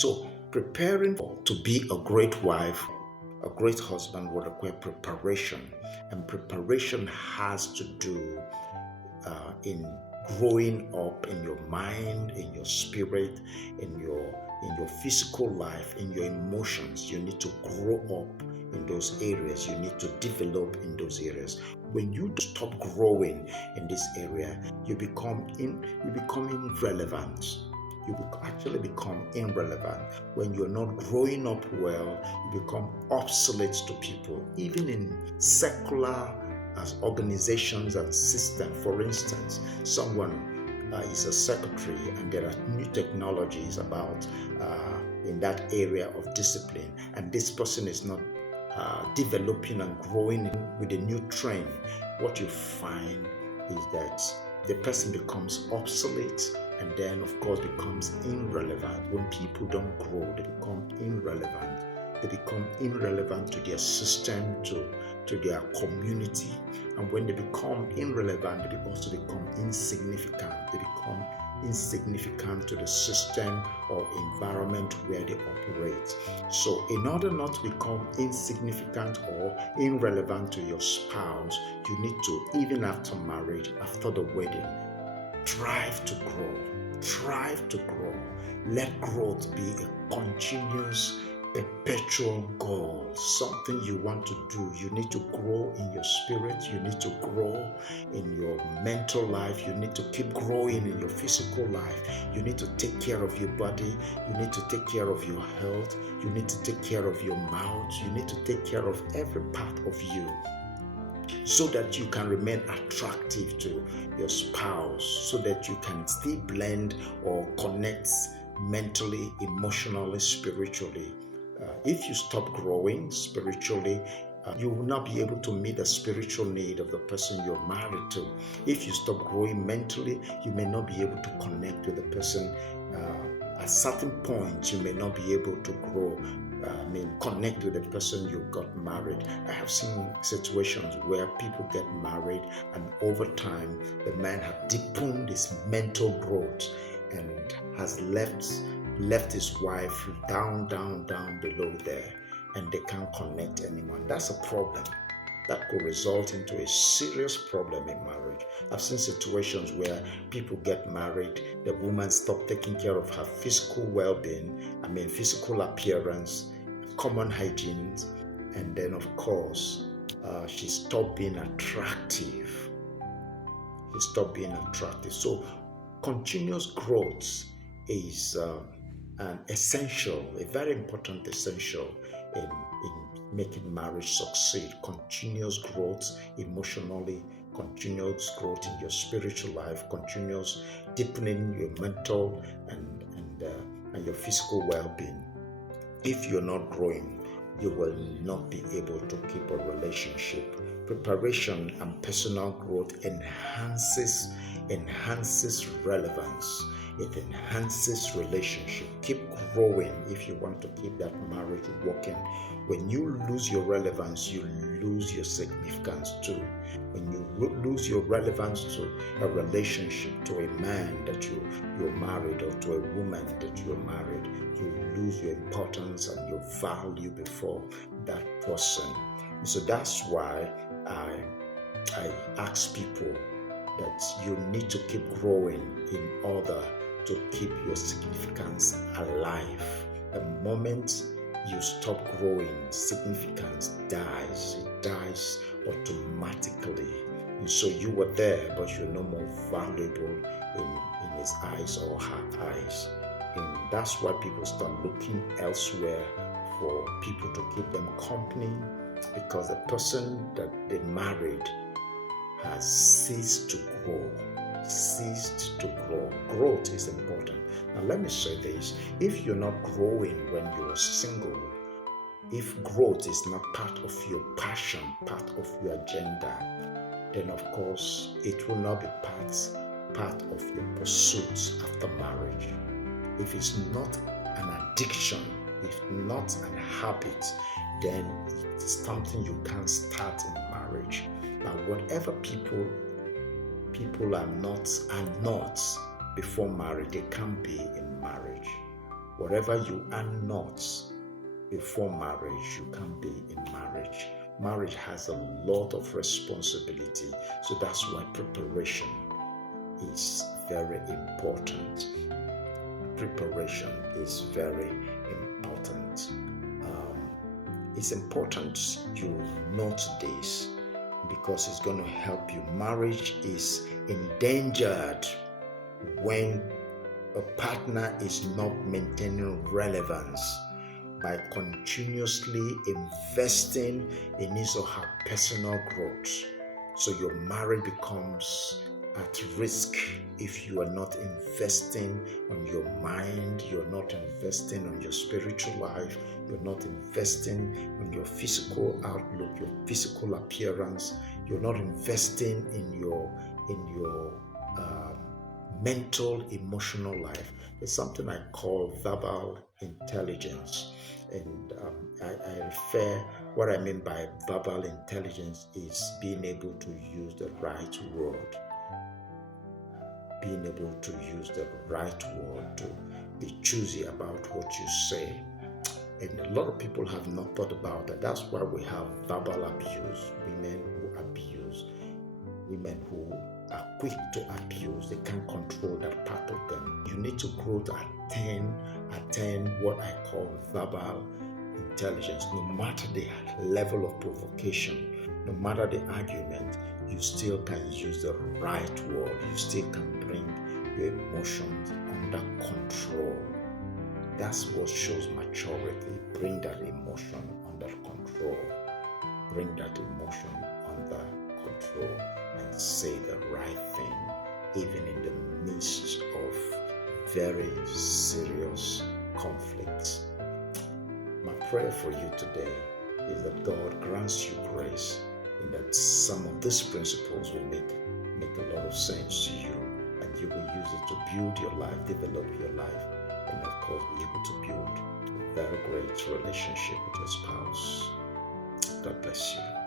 So preparing to be a great wife, a great husband will require preparation, and preparation has to do in growing up in your mind, in your spirit, in your physical life, in your emotions. You need to grow up in those areas. You need to develop in those areas. When you stop growing in this area, you become irrelevant. You actually become irrelevant. When you're not growing up well, you become obsolete to people, even in secular as organizations and systems. For instance, someone is a secretary and there are new technologies about in that area of discipline, and this person is not developing and growing with a new trend. What you find is that the person becomes obsolete and then of course becomes irrelevant. When people don't grow, they become irrelevant. They become irrelevant to their system, to their community. And when they become irrelevant, they also become insignificant. They become insignificant to the system or environment where they operate. So in order not to become insignificant or irrelevant to your spouse, you need to, even after marriage, after the wedding, strive to grow. Strive to grow. Let growth be a continuous, perpetual goal, something you want to do. You need to grow in your spirit. You need to grow in your mental life. You need to keep growing in your physical life. You need to take care of your body. You need to take care of your health. You need to take care of your mouth. You need to take care of every part of you, so that you can remain attractive to your spouse, so that you can still blend or connect mentally, emotionally, spiritually. If you stop growing spiritually, you will not be able to meet the spiritual need of the person you're married to. If you stop growing mentally, you may not be able to connect with the person. At certain point, you may not be able to grow, connect with the person you got married. I have seen situations where people get married and over time, the man has deepened his mental growth and has left his wife down below there, and they can't connect anymore. That's a problem that could result into a serious problem in marriage. I've seen situations where people get married, the woman stops taking care of her physical well-being, physical appearance, common hygiene, and then of course, she stopped being attractive. So continuous growth is an essential, a very important essential in making marriage succeed. Continuous growth emotionally, continuous growth in your spiritual life, continuous deepening your mental and your physical well-being. If you're not growing, you will not be able to keep a relationship. Preparation and personal growth enhances relevance. It enhances relationship. Keep growing if you want to keep that marriage working. When you lose your relevance, you lose your significance too. When you lose your relevance to a relationship, to a man that you're married, or to a woman that you're married, you lose your importance and your value before that person. And so that's why I ask people that you need to keep growing in order to keep your significance alive. The moment you stop growing, significance dies. It dies automatically. And so you were there, but you're no more valuable in his eyes or her eyes. And that's why people start looking elsewhere for people to keep them company, because the person that they married has ceased to grow. Growth is important. Now let me say this. If you're not growing when you're single, if growth is not part of your passion, part of your agenda, then of course it will not be part of your pursuits after marriage. If it's not an addiction, if not an habit, then it's something you can't start in marriage. Now, whatever people are not before marriage, they can't be in marriage. Whatever you are not before marriage, you can't be in marriage. Marriage has a lot of responsibility, so that's why preparation is very important. Preparation is very important. It's important you note this because it's going to help you. Marriage is endangered when a partner is not maintaining relevance by continuously investing in his or her personal growth. So your marriage becomes at risk if you are not investing on your mind, you're not investing on your spiritual life, you're not investing on your physical outlook, your physical appearance, you're not investing in your mental, emotional life. It's something I call verbal intelligence. And I refer, what I mean by verbal intelligence is being able to use the right word. Being able to use the right word, to be choosy about what you say. And a lot of people have not thought about that. That's why we have verbal abuse, women who abuse, women who are quick to abuse. They can't control that part of them. You need to grow to attain what I call verbal intelligence. No matter the level of provocation, no matter the argument, you still can use the right word. You still can bring your emotions under control. That's what shows maturity. Bring that emotion under control. Bring that emotion under control and say the right thing, even in the midst of very serious conflicts. My prayer for you today is that God grants you grace, and that some of these principles will make a lot of sense to you, and you will use it to build your life, develop your life, and of course be able to build a very great relationship with your spouse. God bless you.